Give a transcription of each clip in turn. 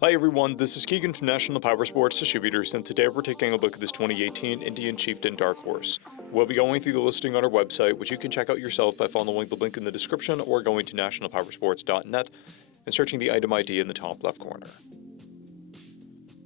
Hi everyone, this is Keegan from National Powersports Distributors, and today we're taking a look at this 2018 Indian Chieftain Dark Horse. We'll be going through the listing on our website, which you can check out yourself by following the link in the description or going to nationalpowersports.net and searching the item ID in the top left corner.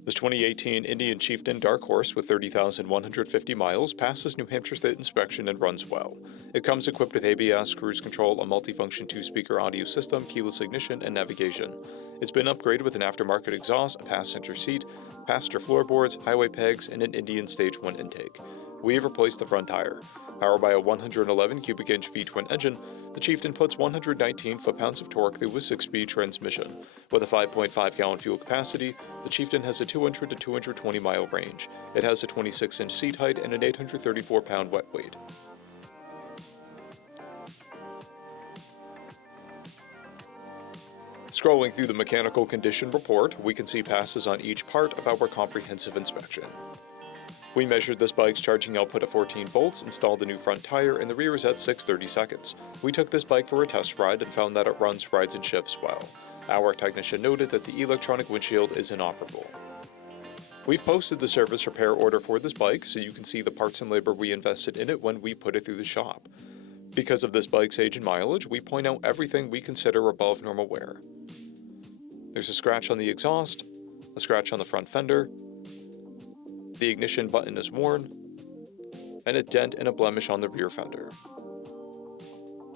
This 2018 Indian Chieftain Dark Horse with 30,150 miles passes New Hampshire State inspection and runs well. It comes equipped with ABS, cruise control, a multifunction 2-speaker audio system, keyless ignition, and navigation. It's been upgraded with an aftermarket exhaust, a passenger seat, passenger floorboards, highway pegs, and an Indian Stage 1 intake. We have replaced the front tire. Powered by a 111 cubic inch V-twin engine, the Chieftain puts 119 foot-pounds of torque through a 6-speed transmission. With a 5.5-gallon fuel capacity, the Chieftain has a 200 to 220 mile range. It has a 26-inch seat height and an 834-pound wet weight. Scrolling through the mechanical condition report, we can see passes on each part of our comprehensive inspection. We measured this bike's charging output at 14 volts, installed a new front tire, and the rear is at 6:30 seconds. We took this bike for a test ride and found that it runs, rides, and shifts well. Our technician noted that the electronic windshield is inoperable. We've posted the service repair order for this bike so you can see the parts and labor we invested in it when we put it through the shop. Because of this bike's age and mileage, we point out everything we consider above normal wear. There's a scratch on the exhaust, a scratch on the front fender, the ignition button is worn, and a dent and a blemish on the rear fender.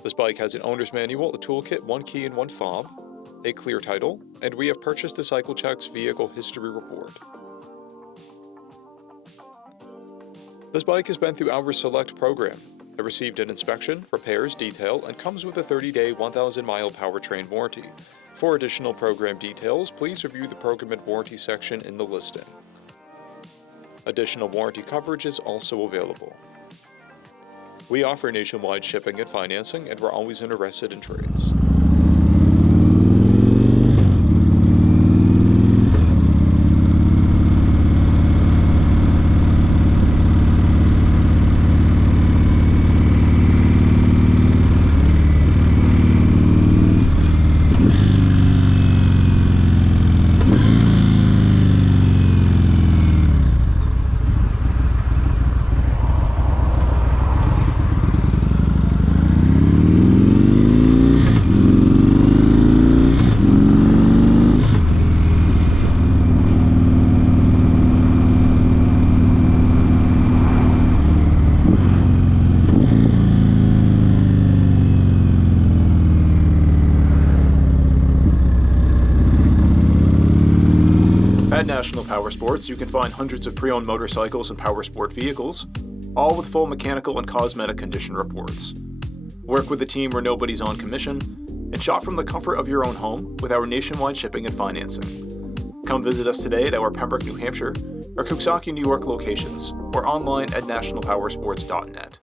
This bike has an owner's manual, a toolkit, 1 key and 1 fob, a clear title, and we have purchased a CycleCheck's vehicle history report. This bike has been through our Select program. It received an inspection, repairs, detail, and comes with a 30-day, 1,000-mile powertrain warranty. For additional program details, please review the program and warranty section in the listing. Additional warranty coverage is also available. We offer nationwide shipping and financing, and we're always interested in trades. At National Powersports, you can find hundreds of pre-owned motorcycles and powersport vehicles, all with full mechanical and cosmetic condition reports. Work with a team where nobody's on commission, and shop from the comfort of your own home with our nationwide shipping and financing. Come visit us today at our Pembroke, New Hampshire, or Coxsackie, New York locations, or online at nationalpowersports.net.